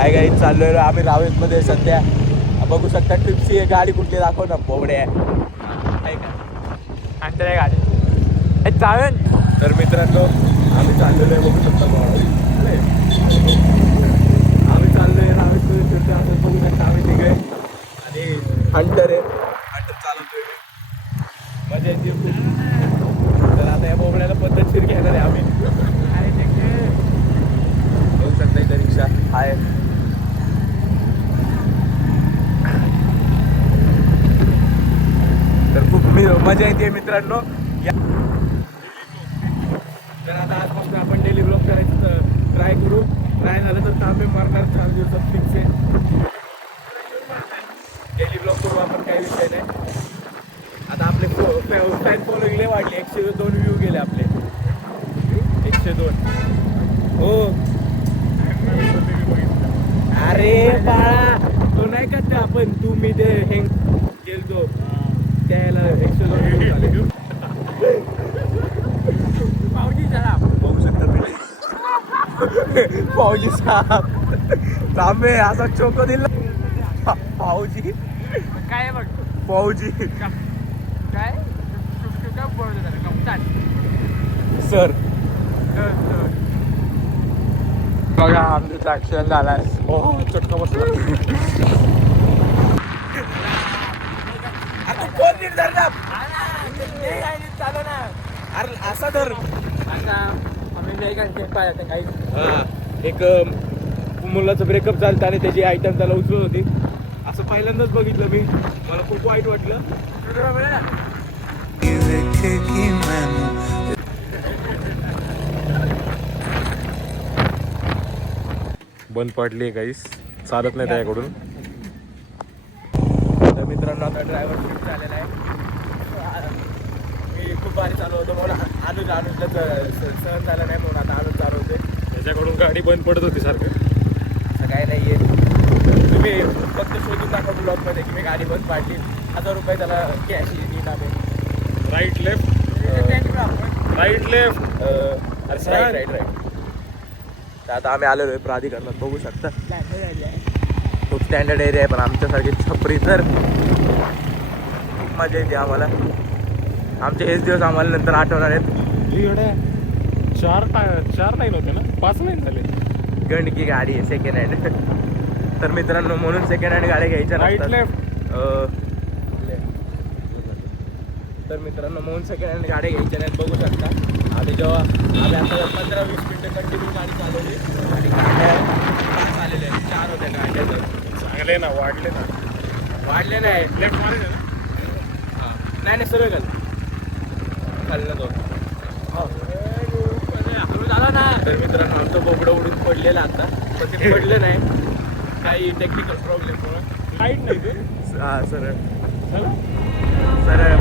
Hi guys, चाललोय आम्ही रावेतमध्ये सध्या. बघू शकता ट्रिपची गाडी कुठली दाखव ना. बोबडे आहे का आणते गाडी चालेल. तर मित्रांनो आम्ही चाललेलो आहे, बघू शकता. आम्ही चाललोय रावेतमध्ये फिरतो. असं बघू शकता आम्ही तिकडे आणि हंटर आहे. हंटर चालवतोय, मजा येते खूप. तर आता या बोबड्याला पद्धतशीर घेणार आहे आम्ही. बघू शकता इथं रिक्षा आहे. तर खूप मजा येते मित्रांनो. तर आता आजपासून आपण डेली ब्लॉग करायचं ट्राय करू. ट्राय झालं तर थांबे मारणार 4 दिवसात फिक्स आहे. डेली ब्लॉग करू आपण, काही विषय नाही. आता आपले फॅन फॉलोइंग वाढले. 102 व्ह्यू गेले आपले. 102. हो अरे बाळा, तो नाही का ते आपण तू मी ते हेंग गेलतो त्याला 102 व्ह्यू झाले. पावजी साहेब बघू शकता. पावजी साहेब तांबे असा चोको दिला. पावजी काय बघ पावजी काय सर. बघा आमचं ऍक्सिडेंट झालाय. हो चटका बसला. कोण निर्धार चालू ना. अरे असा तर आम्ही काही एक मुलाचं ब्रेकअप झालं आणि त्याची आयटम त्याला उचलत होती. असं पहिल्यांदाच बघितलं मी. मला खूप वाईट वाटलं. बंद पडली काहीच चालत नाही त्याकडून. तर मित्रांनो आता ड्रायव्हर शिफ्ट झालेला आहे. मी खूप भारी चालू होतो म्हणून अनुजला सहन झालं नाही म्हणून आता अनुज चालवते. त्याच्याकडून गाडी बंद पडत होती सारखं. असं काय नाही आहे. तुम्ही फक्त शोधून दाखवा ब्लॉगमध्ये की मी गाडी बंद पाडली. 1000 रुपये त्याला कॅश येईल आम्ही. Right left right left right. तर आता आम्ही आलेलो आहे प्राधिकरणात, बघू शकता. खूप स्टँडर्ड एरिया आहे, पण आमच्यासारखी छपरी तर खूप मजा येते आम्हाला. आमचे हेच दिवस आम्हाला नंतर आठवणार आहेत. 4 लाईन होते ना, 5 लाईन झाले. गंडकी गाडी आहे सेकंड हँड. तर मित्रांनो म्हणून सेकंड हँड गाड्या घ्यायच्या राईट नसतात. लेफ्ट. तर मित्रांनो म्हणून सेकंड हँड गाड्या घ्यायच्या नाहीत. बघू शकता आम्ही आता 15-20 मिनिटं कंटिन्यू गाडी चालवली आणि गाड्या चाललेल्या आहेत. 4 होत्या गाड्या. चांगले ना, वाढले नाही. लेफ्ट मारे ना. हां नाही सरळ खाल्लं तो. हळू झाला ना. तर मित्रांनो आमचं बोबडं उडून पडलेलं आता, पण ते पडलं नाही. काही टेक्निकल प्रॉब्लेममुळे. लाईट नाही ते. हां सरळ चला. सरळ